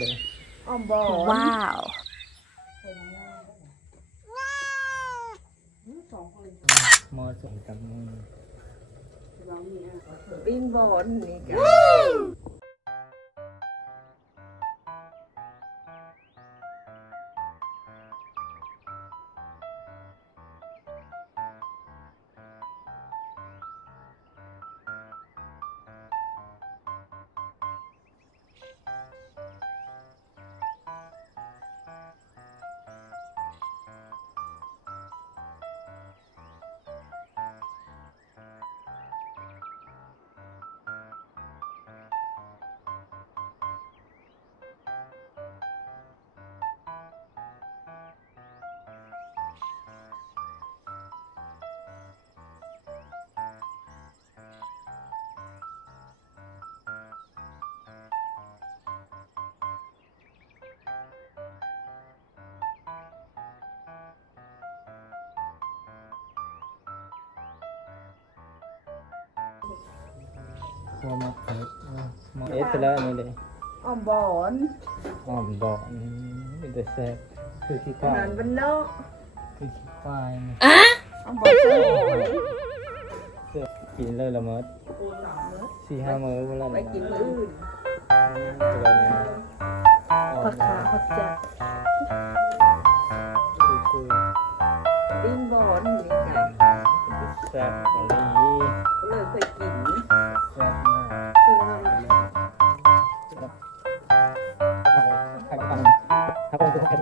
นี่เลยอ้อมบอนว้าวมอสงกับมือปิ้งบอนนี่กัน ครัวมาเผ็ดมอเอสแล้วนี่เลยอ้อมบอนอ้อมบอกนี่แต่แซ่บคือขี้ควางายนบ้านนอกคือขี้ควายนี่อ้อมบอนเจ้าเสื้อกินเลยละมดสี่ห้ามื้อเวลาไปกินมื้ออื่นตัวนี้ผักขาผักจัดคือคือปิ้งบอนนี่กันแซ่บอะไรก็เลยเคยกิน ใครก็ทำถ้าคนก็ทำเป็น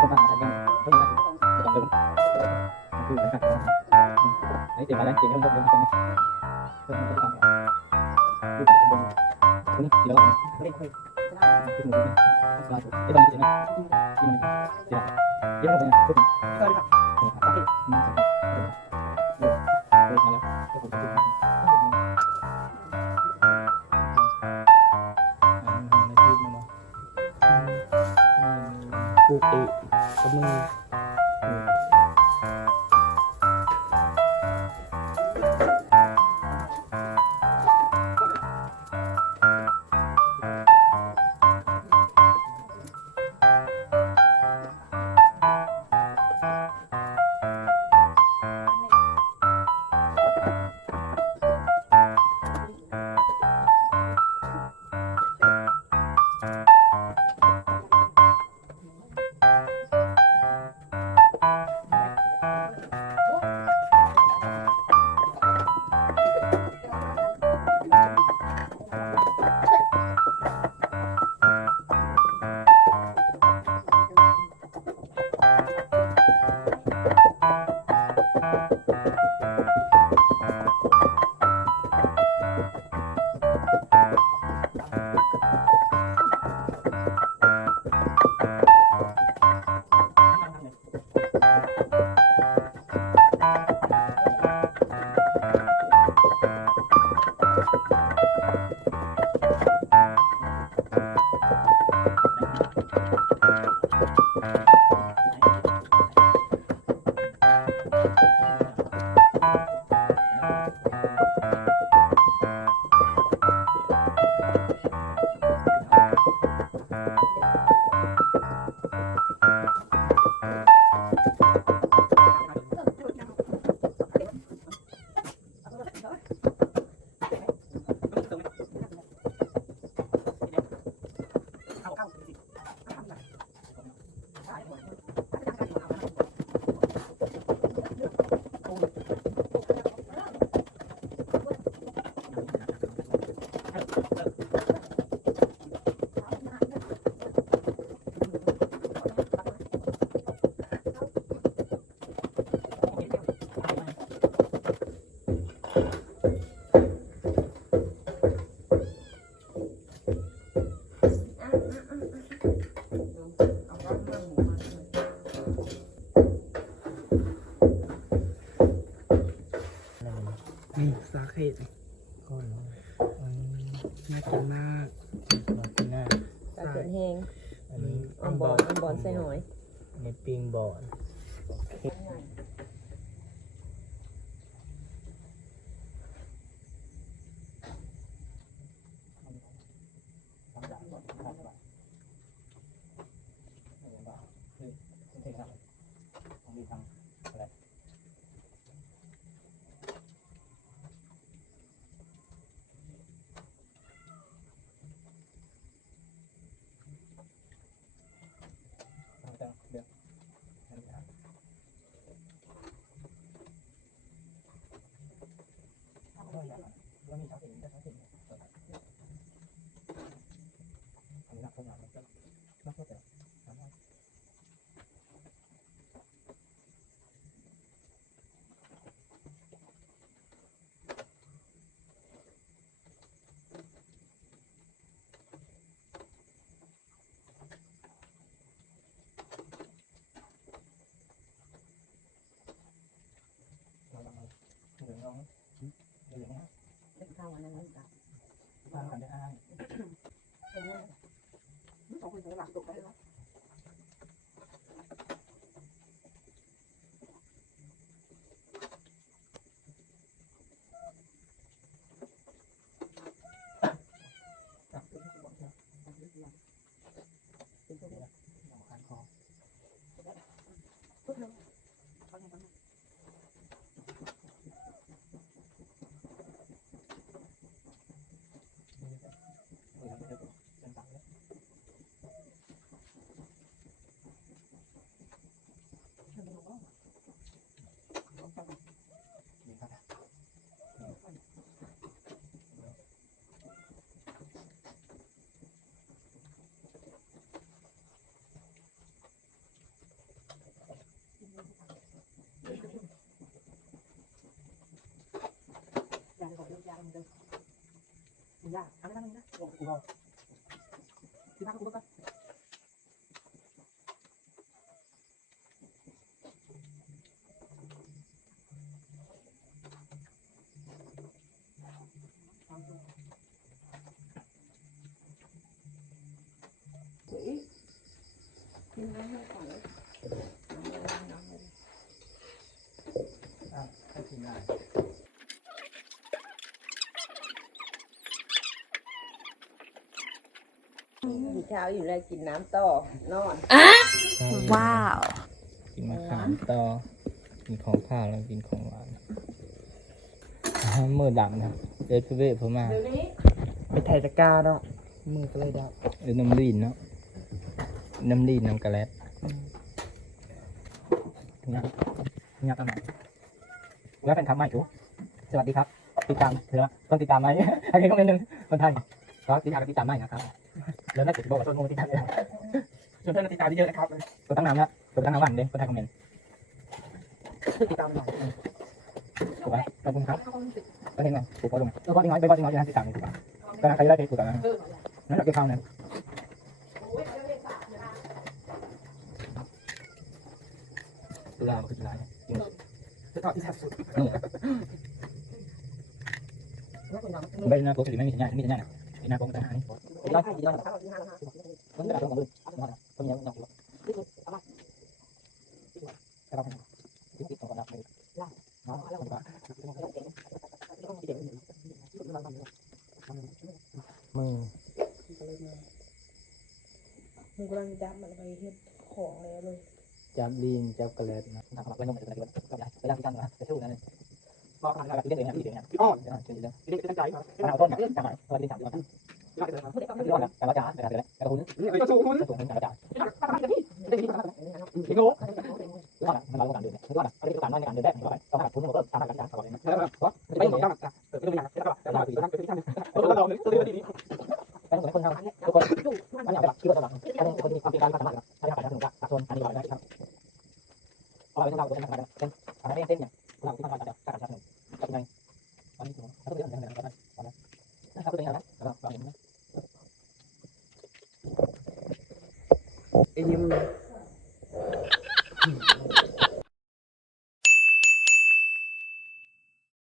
คนทำอะไรกันคนละต้องเป็นคือนะครับไอ้เดี๋ยวมาแล้วเดี๋ย กับมื อนอ้อมบอนใส่หน่อยในปิงบอน camina. าของยามันจะยาอันนั้นนะลงกูบอกที่พักกูก็เฮ้ยกินน้ำให้ก่อนเลยน้ำเลยน้ำเลย อะให้ทีมงาน มี เช้าอยู่เลยกินน้ำต่อนอนว้าว กินมะขามต่อ กินของข้าวแล้วกินของหวานมือดำนะเด็ดเวทผมมาเดี๋ยวนี้ไปไทยตะกร้าเนาะมือก็เลยดับหรือน้ำลีนเนาะน้ำลีนน้ำกระแลดเนี่ยเนี่ยตำแหน่งแล้วเป็นคำใหม่ถูกสวัสดีครับ ติดตามเถอะต้องติดตามไหมอันนี้ก็เป็นหนึ่งคนไทยก็ติดตามติดตามไหมนะครับ แล้วน่าจะบอกว่าต้นโมติดตามเลยจนเพื่อนติดตามเยอะนะครับตัวตั้งนานแล้วตัวตั้งนานวันเด้คนไทยคอมเมนต์ติดตามหน่อยถูกไหมขอบคุณครับก็เห็นไหมถูกพอตรงตัวก็น้อยไปก็น้อยจะติดตามถูกป่ะก็ใครได้ถูกป่ะนั่นเราเกี่ยวข้าวนั้นตุลาคือตุลาจะตอบที่แซ่บสุดใบหน้าโกสิไม่มีสัญญาณไม่มีสัญญาณห นาโกมันจะหายเราไม่ยอมมันจะต้องมาดูต้องยังต้องดูแต่เราติดติดของเราเลยเนาะแล้วก็มือมึงกำลังจับมันไปเฮ็ดของแล้วเลยจับลีนจับกระแลดนะทำอะไรลงไปเลยก็ได้เวลาที่ตั้งมาจะสู้นั่นเอง บอทางการที่เรื่องที่เรื่องที่อ้อนเฉยๆเด็กตั้งใจครับเราต้นเนี่ยจังหวะเราที่สามที่ต้นที่ต้นแต่ว่าจ๋าแต่ละแต่ละแต่ละคุณนี่ก็สู้คุณจะสูงแต่ละจ๋าอีโง่ว่ามันเราต้องการเดินคือว่าอะไรที่ต้องการในการเดินได้ก็ต้องการทุนมันก็ทำการการต่อเลยนะไม่ต้องตั้งแต่เออไม่ต้องอยากแล้วก็เราคือตั้งเป็นที่ตั้งเออเราเนี่ยตัวนี้ดีแต่ทุกคนทำทุกคนมันอยากจะคิดว่าจะหลังอันนี้คนมีความเป็นการสามารถใช้การทำหนึ่งก็ตัดส่วนอันนี้เราได้ครับเอาไปทำเราเป็นทำงนเป็นอะไรเส้นเนี่ย làm cái tham gia cả cả cả trong này anh cũng có thể làm cái này và đó sao cái này đó và và mình cái gì